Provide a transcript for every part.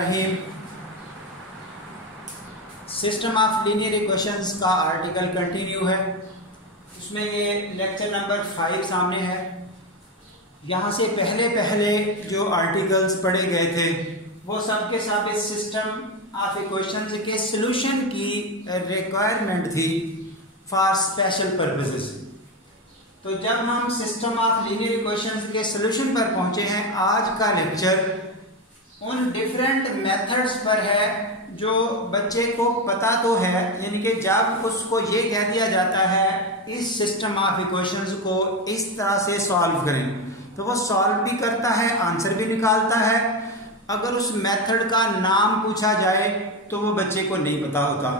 बिस्मिल्लाहिर्रहमानिर्रहीम। System of linear equations का article continue है। उसमें ये लेक्चर नंबर 5 सामने है। यहाँ से पहले जो आर्टिकल्स पढ़े गए थे वो सब के सब इस सिस्टम ऑफ इक्वेशंस के सॉल्यूशन की रिक्वायरमेंट थी फॉर स्पेशल पर्पसेस। तो जब हम सिस्टम ऑफ लीनियर इक्वेशंस के सॉल्यूशन पर पहुंचे हैं, आज का लेक्चर उन डिफरेंट मेथड्स पर है जो बच्चे को पता तो है, यानी कि जब उसको ये कह दिया जाता है इस सिस्टम ऑफ इक्वेशंस को इस तरह से सॉल्व करें, तो वो सॉल्व भी करता है, आंसर भी निकालता है। अगर उस मेथड का नाम पूछा जाए तो वो बच्चे को नहीं पता होता।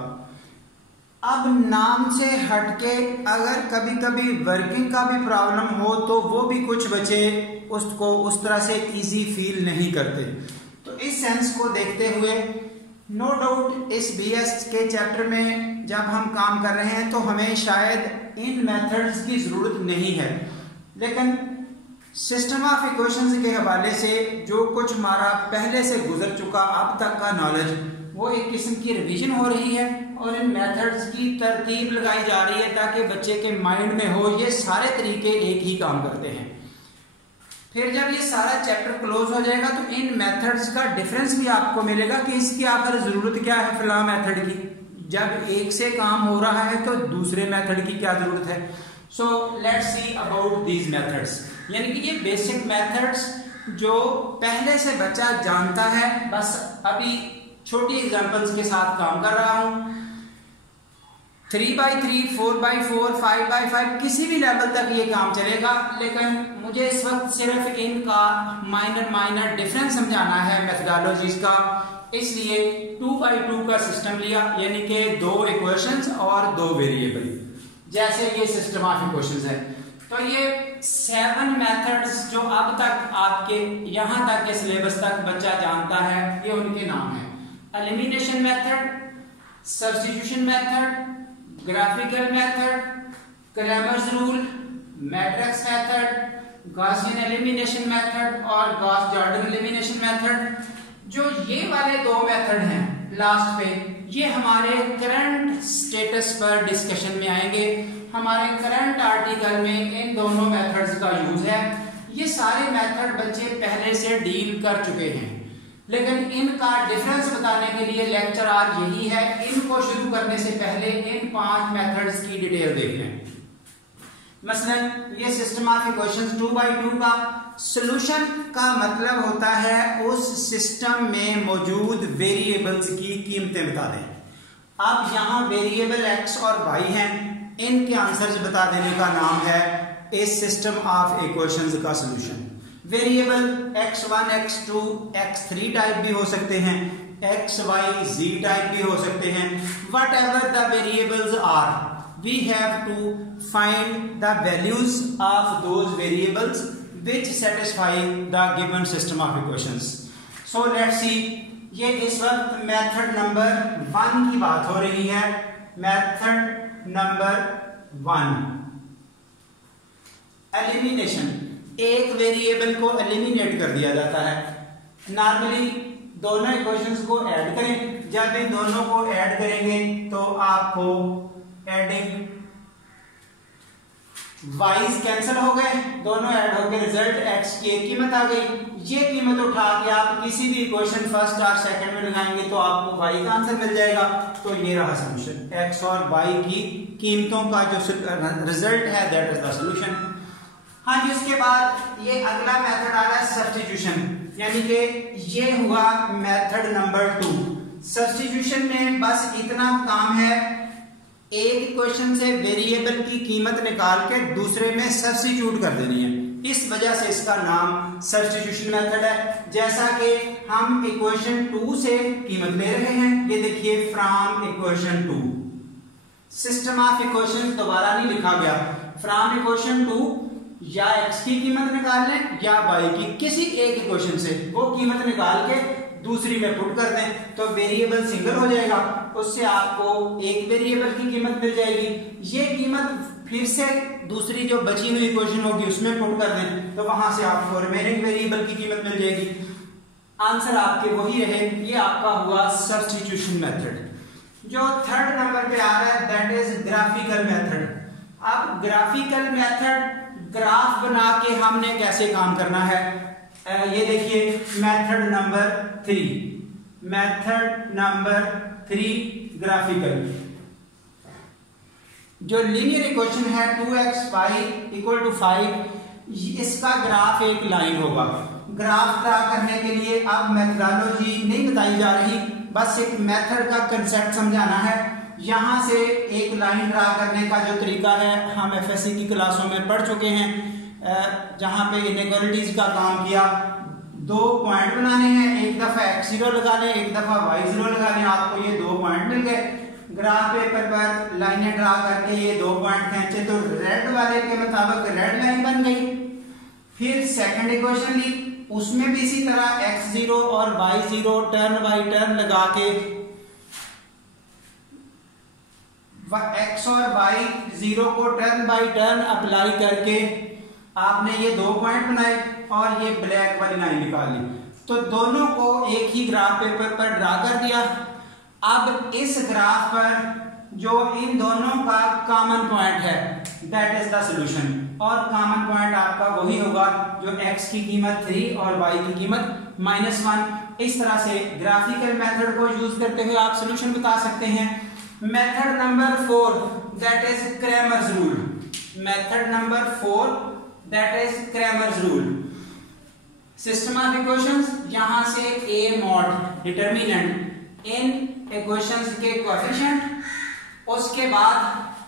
अब नाम से हटके अगर कभी कभी वर्किंग का भी प्रॉब्लम हो तो वो भी कुछ बच्चे उसको उस तरह से इजी फील नहीं करते। तो इस सेंस को देखते हुए नो डाउट इस बीएस के चैप्टर में जब हम काम कर रहे हैं तो हमें शायद इन मेथड्स की जरूरत नहीं है, लेकिन सिस्टम ऑफ इक्वेशंस के हवाले से जो कुछ हमारा पहले से गुजर चुका अब तक का नॉलेज, वो एक किस्म की रिवीजन हो रही है और इन मेथड्स की तरतीब लगाई जा रही है ताकि बच्चे के माइंड में हो ये सारे तरीके एक ही काम करते हैं। फिर जब ये सारा चैप्टर क्लोज हो जाएगा तो इन मेथड्स का डिफरेंस भी आपको मिलेगा कि इसकी आखिर जरूरत क्या है फिलहाल मेथड की। जब एक से काम हो रहा है तो दूसरे मेथड की क्या जरूरत है। So let's see about these methods, यानी कि ये बेसिक मेथड्स जो पहले से बच्चा जानता है। बस अभी छोटी एग्जांपल्स के साथ काम कर रहा हूं। 3x3, 4x4, 5x5 किसी भी लेवल तक ये काम चलेगा, लेकिन मुझे इस वक्त सिर्फ इनका माइनर डिफरेंस समझाना है मेथडोलॉजीज का। इसलिए 2x2 का सिस्टम लिया, यानी कि 2 इक्वेशंस और 2 वेरिएबल, जैसे ये सिस्टम ऑफ इक्वेशंस है। तो ये 7 मेथड्स जो अब तक आपके यहां तक के सिलेबस तक बच्चा जानता है, ये उनके नाम है। Elimination method, substitution method, graphical method, Cramer's rule, matrix method, Gaussian elimination method और गॉस जॉर्डन एलिमिनेशन मेथड। जो ये वाले 2 मेथड हैं लास्ट पे, ये हमारे करंट स्टेटस पर डिस्कशन में आएंगे। हमारे करंट आर्टिकल में इन दोनों मेथड्स का यूज है। ये सारे मेथड बच्चे पहले से डील कर चुके हैं, लेकिन इनका डिफरेंस बताने के लिए लेक्चर आज यही है। इनको शुरू करने से पहले इन 5 मेथड्स की डिटेल देख लें। मसलन ये सिस्टम ऑफ इक्वेशंस 2x2 का सॉल्यूशन का मतलब होता है उस सिस्टम में मौजूद वेरिएबल्स की कीमतें बता दें। अब यहाँ वेरिएबल x और y हैं, इनके आंसर्स बता देने का नाम है इस सिस्टम ऑफ इक्वेशंस का solution. Variable x1, x2, x3 type भी हो सकते हैं, x, y, z टाइप भी हो सकते हैं। Whatever the variables are, we have to find the values of those variables which satisfy the given system of equations. So let's see, ये इस वक्त मेथड नंबर 1 की बात हो रही है। Method number 1, elimination. एक वेरिएबल को एलिमिनेट कर दिया जाता है। नॉर्मली दोनों इक्वेशंस को ऐड करें। जब इन दोनों को ऐड करेंगे तो आपको एडिंग वाइज कैंसिल हो गए, दोनों ऐड हो गए, रिजल्ट x की एक कीमत आ गई। ये कीमत उठा के आप किसी भी इक्वेशन फर्स्ट और सेकंड में लगाएंगे तो आपको y का आंसर मिल जाएगा। तो ये रहा सॉल्यूशन, x और y की कीमतों का जो रिजल्ट है दैट इज द सॉल्यूशन। हाँ जी, उसके बाद ये अगला मेथड आ रहा है सब्स्टिट्यूशन, यानी कि ये हुआ मेथड नंबर 2। सब्स्टिट्यूशन में बस इतना काम है, एक इक्वेशन से वेरिएबल की कीमत निकाल के दूसरे में सब्स्टिट्यूट कर देनी है। इस वजह से इसका नाम सब्स्टिट्यूशन मेथड है। जैसा कि हम इक्वेशन 2 से कीमत ले रहे हैं, ये देखिए from equation 2। System of equation दोबारा नहीं लिखा गया। फ्रॉम इक्वेशन 2 या x की कीमत निकाल लें या y की, किसी एक इक्वेशन से वो कीमत निकाल के दूसरी में पुट कर दें तो वेरिएबल सिंगल हो जाएगा। उससे आपको एक वेरिएबल की कीमत मिल जाएगी। ये कीमत फिर से दूसरी जो बची हुई इक्वेशन होगी उसमें पुट कर दें तो वहां से आपको रिमेनिंग वेरिएबल की कीमत मिल जाएगी। आंसर आपके वही रहे। ये आपका हुआ सब्स्टिट्यूशन मेथड। जो थर्ड नंबर पे आ रहा है दैट इज ग्राफिकल मेथड। अब ग्राफिकल मेथड ग्राफ बना के हमने कैसे काम करना है, ये देखिए method number 3, method number 3 graphical. जो लीनियर इक्वेशन है 2xy = 5, इसका ग्राफ एक लाइन होगा। ग्राफ ड्रा करने के लिए अब मेथडोलॉजी नहीं बताई जा रही, बस एक मेथड का कंसेप्ट समझाना है। यहाँ से एक लाइन ड्रा करने का जो तरीका है हम एफएससी की क्लासों में पढ़ चुके हैं, जहाँ पे इनइक्वालिटीज का काम किया। 2 पॉइंट बनाने हैं, एक दफा x0 लगा लें, एक दफा y0 लगा लें, आपको ये 2 पॉइंट मिल गए। ग्राफ पेपर पर लाइनें ड्रा करके ये 2 पॉइंट खींचे तो रेड वाले के मुताबिक रेड लाइन बन गई। फिर सेकंड इक्वेशन ली, उसमें भी इसी तरह x0 और y0 टर्न बाई टर्न लगा के x और y0 को टर्न बाई टर्न अप्लाई करके आपने ये 2 पॉइंट बनाए और ये ब्लैक वाली लाइन निकाल ली। तो दोनों को एक ही ग्राफ पेपर पर ड्रा कर दिया। अब इस ग्राफ पर जो इन दोनों का कॉमन पॉइंट है दैट इज द सॉल्यूशन, और कॉमन पॉइंट आपका वही होगा जो x की कीमत 3 और y की कीमत -1। इस तरह से ग्राफिकल मेथड को यूज करते हुए आप सॉल्यूशन बता सकते हैं। Method number 4 that is Cramer's rule. Method number 4 that is Cramer's rule. System of equations, यहां से a mod determinant in equations के कोएफिशिएंट, उसके बाद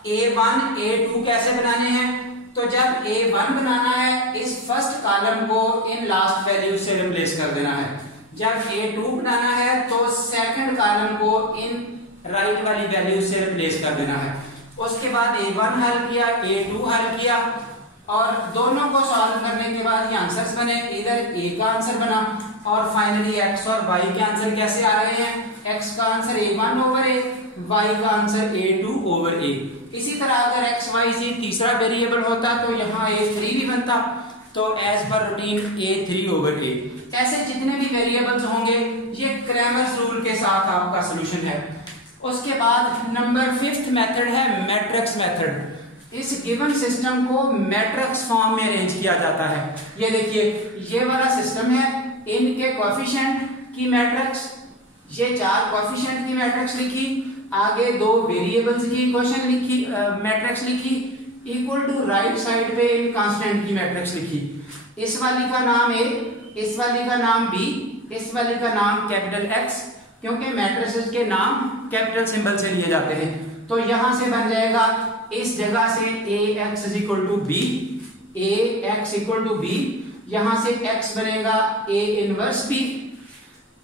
a1 a2 कैसे बनाने हैं। तो जब a1 बनाना है इस फर्स्ट कॉलम को इन लास्ट वैल्यू से रिप्लेस कर देना है। जब a2 बनाना है तो सेकंड कॉलम को इन राइट वाली वैल्यू से रिप्लेस कर देना है। उसके बाद a1 हल किया, a2 हल किया, और दोनों को सॉल्व करने के बाद ये आंसर्स बने। इधर a का आंसर बना और फाइनली x और y के आंसर कैसे आ रहे हैं, x का आंसर a1/a, y का आंसर a2/a। इसी तरह अगर x y z तीसरा वेरिएबल होता तो यहाँ a3 भी बनता, तो एज पर रूटीन a3/a। ऐसे जितने भी वेरिएबल्स होंगे ये क्रैमर्स रूल के साथ आपका सोल्यूशन है। उसके बाद नंबर 5th मेथड है मैट्रिक्स मेथड। इस गिवन सिस्टम को मैट्रिक्स फॉर्म में अरेंज किया जाता है। ये देखिए ये वाला सिस्टम है, इनके कोएफिशिएंट की मैट्रिक्स, ये 4 कोएफिशिएंट की मैट्रिक्स लिखी, आगे 2 वेरिएबल्स की इक्वेशन लिखी, मैट्रिक्स लिखी, इक्वल टू राइट साइड पे इन कांस्टेंट की मैट्रिक्स लिखी। इस वाली का नाम A, इस वाली का नाम B, इस वाली का नाम कैपिटल X, क्योंकि मैट्रिसेस के नाम कैपिटल सिंबल से लिए जाते हैं। तो यहां से बन जाएगा इस जगह से ax = b, ax = b, यहां से x बनेगा a इनवर्स b।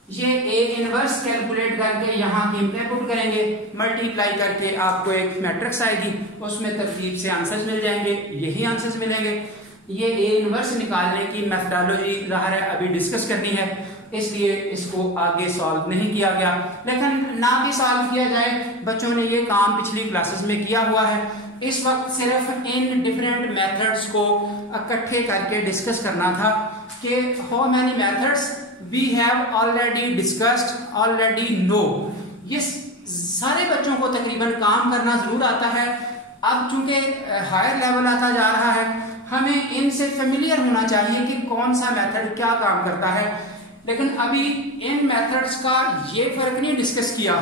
ये a इनवर्स कैलकुलेट करके यहाँ कीमतें पुट करेंगे, मल्टीप्लाई करके आपको एक मैट्रिक्स आएगी, उसमें तरतीब से आंसर्स मिल जाएंगे, यही आंसर्स मिलेंगे। ये a इनवर्स निकालने की मेथडोलॉजी अभी डिस्कस करनी है, इसलिए इसको आगे सॉल्व नहीं किया गया। लेकिन ना भी सॉल्व किया जाए, बच्चों ने ये काम पिछली क्लासेस में किया हुआ है। इस वक्त सिर्फ इन डिफरेंट मेथड्स को इकट्ठे करके डिस्कस करना था कि how many methods we have already discussed, already know. ये सारे बच्चों को तकरीबन काम करना जरूर आता है। अब चूंकि हायर लेवल आता जा रहा है, हमें इनसे फेमिलियर होना चाहिए कि कौन सा मेथड क्या काम करता है। लेकिन अभी इन मेथड्स का ये फर्क नहीं डिस्कस किया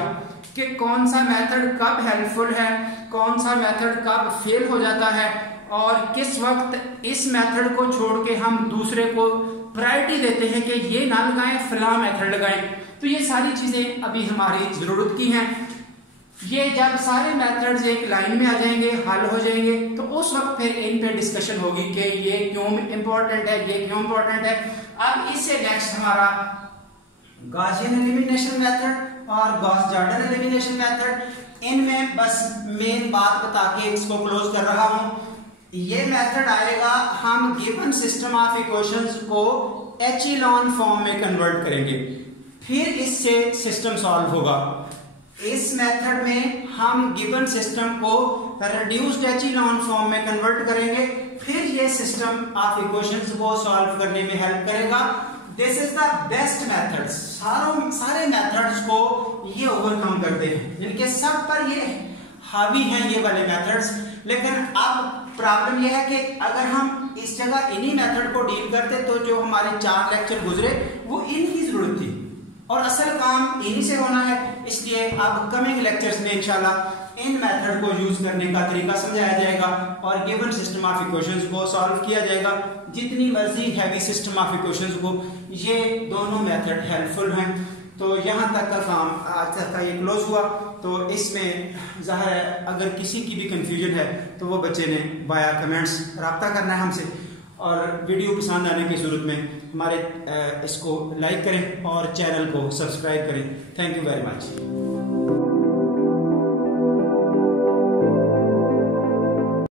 कि कौन सा मेथड कब हेल्पफुल है, कौन सा मेथड कब फेल हो जाता है, और किस वक्त इस मेथड को छोड़ के हम दूसरे को प्रायोरिटी देते हैं कि ये ना लगाएं, फला मेथड लगाएं। तो ये सारी चीजें अभी हमारी जरूरत की हैं। ये जब सारे मेथड्स एक लाइन में आ जाएंगे, हल हो जाएंगे, तो उस वक्त फिर इन पे डिस्कशन होगी कि ये क्यों इंपॉर्टेंट है, ये क्यों इंपॉर्टेंट है। अब इससे नेक्स्ट हमारा गॉसियन एलिमिनेशन मेथड और गॉस जॉर्डन एलिमिनेशन मेथड। इनमें बस मेन बात बता के इसको क्लोज कर रहा हूं। ये मेथड आएगा, हम गिवन सिस्टम ऑफ इक्वेशंस को एचेलॉन फॉर्म में कन्वर्ट करेंगे, फिर इससे सिस्टम सॉल्व होगा। इस मेथड में हम गिवन सिस्टम को रिड्यूस्ड एचेलॉन फॉर्म में कन्वर्ट करेंगे, फिर ये सिस्टम ऑफ इक्वेशंस को सॉल्व करने में हेल्प करेगा। This is the best method. सारे मेथड्स को ये ओवरकम करते हैं, इनके सब पर ये हावी हैं ये वाले मेथड्स। लेकिन अब प्रॉब्लम ये है कि अगर हम इस जगह इन्हीं मेथड को डील करते तो जो हमारे 4 लेक्चर गुजरे वो इनकी जरूरत थी और असल काम इन्हीं से होना है। इसलिए अब कमिंग लेक्चर्स में इंशाल्लाह इन मेथड को यूज करने का तरीका समझाया जाएगा और गिवन सिस्टम ऑफ इक्वेशंस को सॉल्व किया जाएगा। जितनी मर्जी हैवी सिस्टम ऑफ इक्वेशंस को ये दोनों मेथड हेल्पफुल हैं। तो यहाँ तक का काम आज तक का ये क्लोज हुआ। तो इसमें ज़ाहिर है अगर किसी की भी कंफ्यूजन है तो वो बच्चे ने वाया कमेंट्स रब्ता करना है हमसे, और वीडियो पसंद आने की सूरत में हमारे इसको लाइक करें और चैनल को सब्सक्राइब करें। Thank you very much.